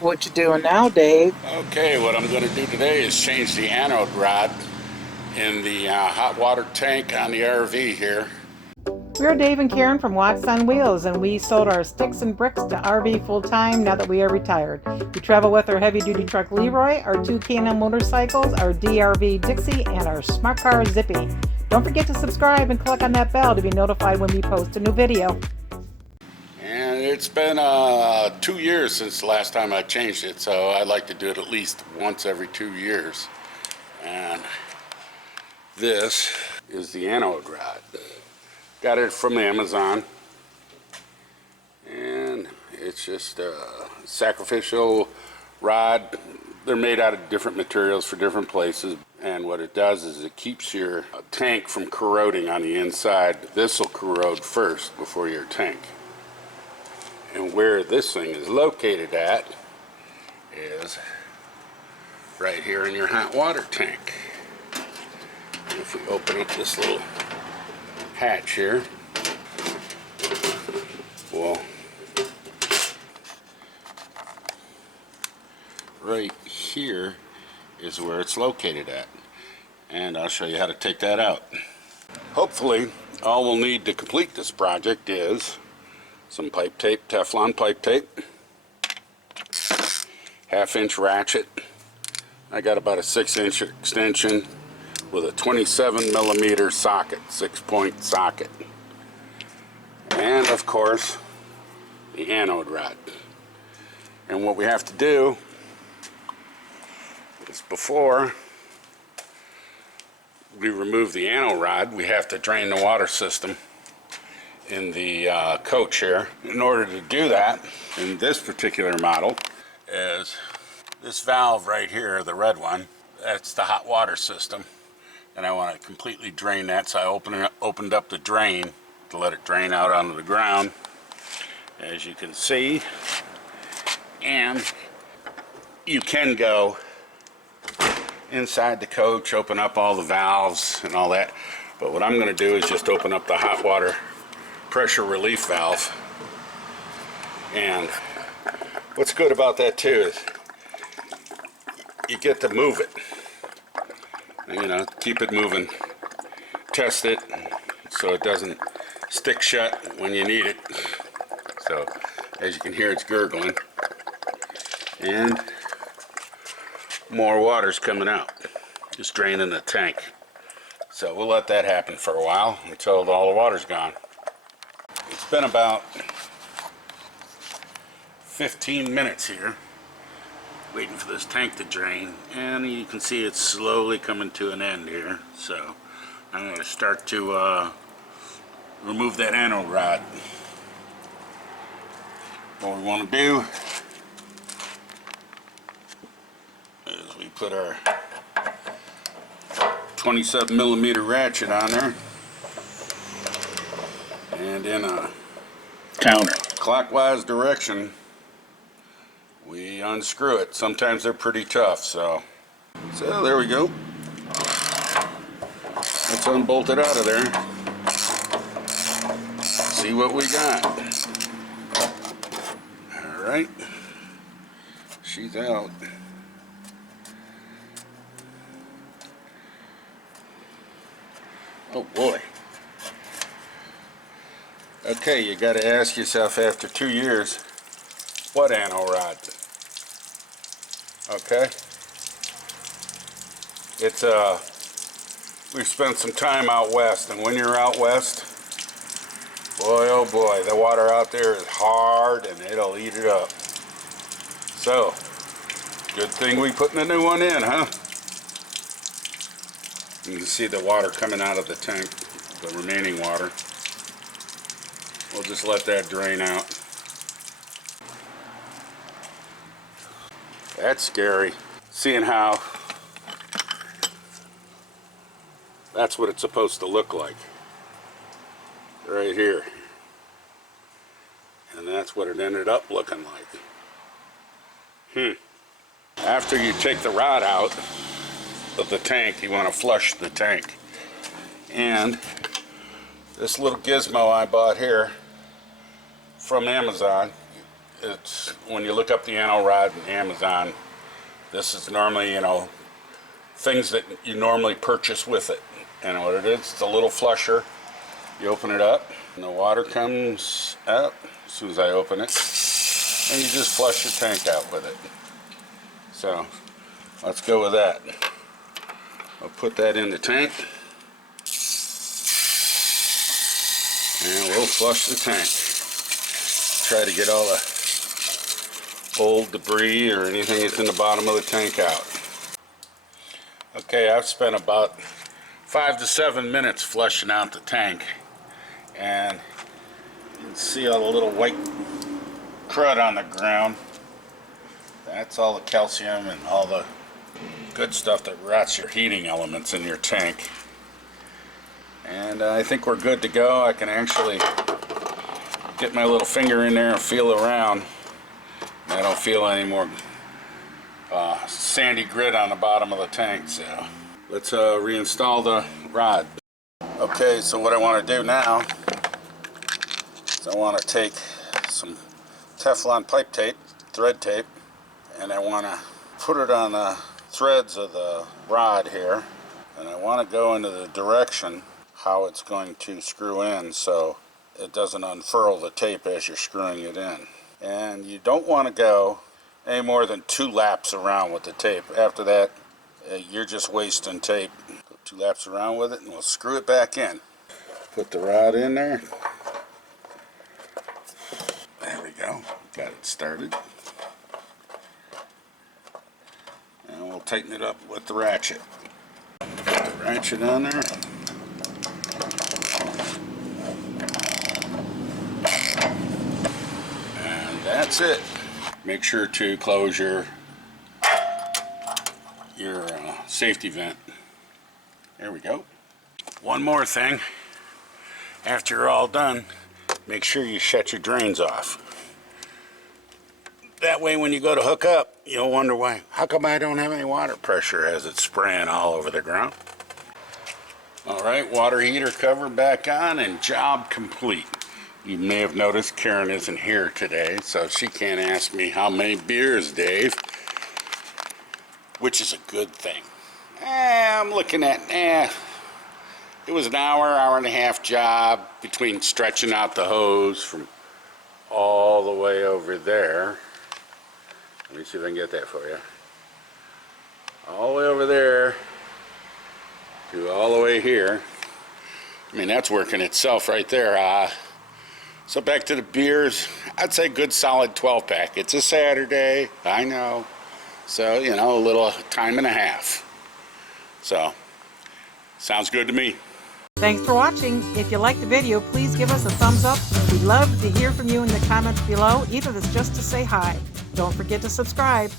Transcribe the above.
What you doing now, Dave? Okay, what I'm going to do today is change the anode rod in the hot water tank on the RV here. We're Dave and Karen from Watts on Wheels, and we sold our sticks and bricks to RV full-time now that we are retired. We travel with our heavy-duty truck Leroy, our two K&N motorcycles, our DRV Dixie, and our smart car Zippy. Don't forget to subscribe and click on that bell to be notified when we post a new video. And it's been 2 years since the last time I changed it, so I like to do it at least once every 2 years. And this is the anode rod. Got it from Amazon, and it's just a sacrificial rod. They're made out of different materials for different places, and what it does is it keeps your tank from corroding on the inside. This will corrode first before your tank. And where this thing is located at is right here in your hot water tank. If we open up this little hatch here, well, right here is where it's located at, and I'll show you how to take that out. Hopefully all we'll need to complete this project is some pipe tape, Teflon pipe tape, 1/2-inch ratchet. I got about a 6-inch extension with a 27mm socket, 6-point socket. And of course, the anode rod. And what we have to do is, before we remove the anode rod, we have to drain the water system in the coach here. In order to do that, in this particular model, is this valve right here, the red one. That's the hot water system, and I want to completely drain that, so I opened up the drain to let it drain out onto the ground, as you can see. And you can go inside the coach, open up all the valves and all that, but what I'm going to do is just open up the hot water pressure relief valve. And what's good about that too is you get to move it, you know, keep it moving, test it so it doesn't stick shut when you need it. So as you can hear, it's gurgling and more water's coming out, just draining the tank. So we'll let that happen for a while until all the water's gone. It's been about 15 minutes here waiting for this tank to drain, and you can see it's slowly coming to an end here. So I'm going to start to remove that anode rod. What we want to do is we put our 27mm ratchet on there, and in a counterclockwise direction we unscrew it. Sometimes they're pretty tough, so there we go. Let's unbolt it out of there. See what we got. Alright, she's out. Oh boy. Okay, you got to ask yourself after 2 years, what anode rod? Okay. It's we've spent some time out west, and when you're out west, boy oh boy, the water out there is hard and it'll eat it up. So, good thing we putting a new one in, huh? You can see the water coming out of the tank, the remaining water. We'll just let that drain out. That's scary, seeing how that's what it's supposed to look like right here, and that's what it ended up looking like. After you take the rod out of the tank, you want to flush the tank, and this little gizmo I bought here from Amazon it's when you look up the Anode on Amazon, this is normally, things that you normally purchase with it. And what it is, it's a little flusher. You open it up, and the water comes out as soon as I open it, and you just flush your tank out with it. So let's go with that. I'll put that in the tank, and we'll flush the tank. Try to get all the old debris or anything that's in the bottom of the tank out. Okay, I've spent about 5 to 7 minutes flushing out the tank, and you can see all the little white crud on the ground. That's all the calcium and all the good stuff that rots your heating elements in your tank. And I think we're good to go. I can actually get my little finger in there and feel around. I don't feel any more sandy grit on the bottom of the tank. So let's reinstall the rod. Okay, so what I want to do now is I want to take some Teflon pipe tape, thread tape, and I want to put it on the threads of the rod here, and I want to go into the direction how it's going to screw in so it doesn't unfurl the tape as you're screwing it in. And you don't want to go any more than 2 laps around with the tape. After that, you're just wasting tape. Go 2 laps around with it, and we'll screw it back in. Put the rod in there. There we go. Got it started. And we'll tighten it up with the ratchet. Put the ratchet on there. And that's it. Make sure to close your safety vent. There we go. One more thing. After you're all done, make sure you shut your drains off. That way when you go to hook up, you'll wonder why. How come I don't have any water pressure as it's spraying all over the ground? Alright, water heater cover back on and job complete. You may have noticed Karen isn't here today, so she can't ask me how many beers, Dave. Which is a good thing. I'm looking at, it was an hour and a half job between stretching out the hose from all the way over there. Let me see if I can get that for you. All the way over there to all the way here. I mean, that's working itself right there. So back to the beers, I'd say good solid 12-pack. It's a Saturday, I know. So, a little time and a half. So, sounds good to me. Thanks for watching. If you liked the video, please give us a thumbs up. We'd love to hear from you in the comments below, even if it's just to say hi. Don't forget to subscribe.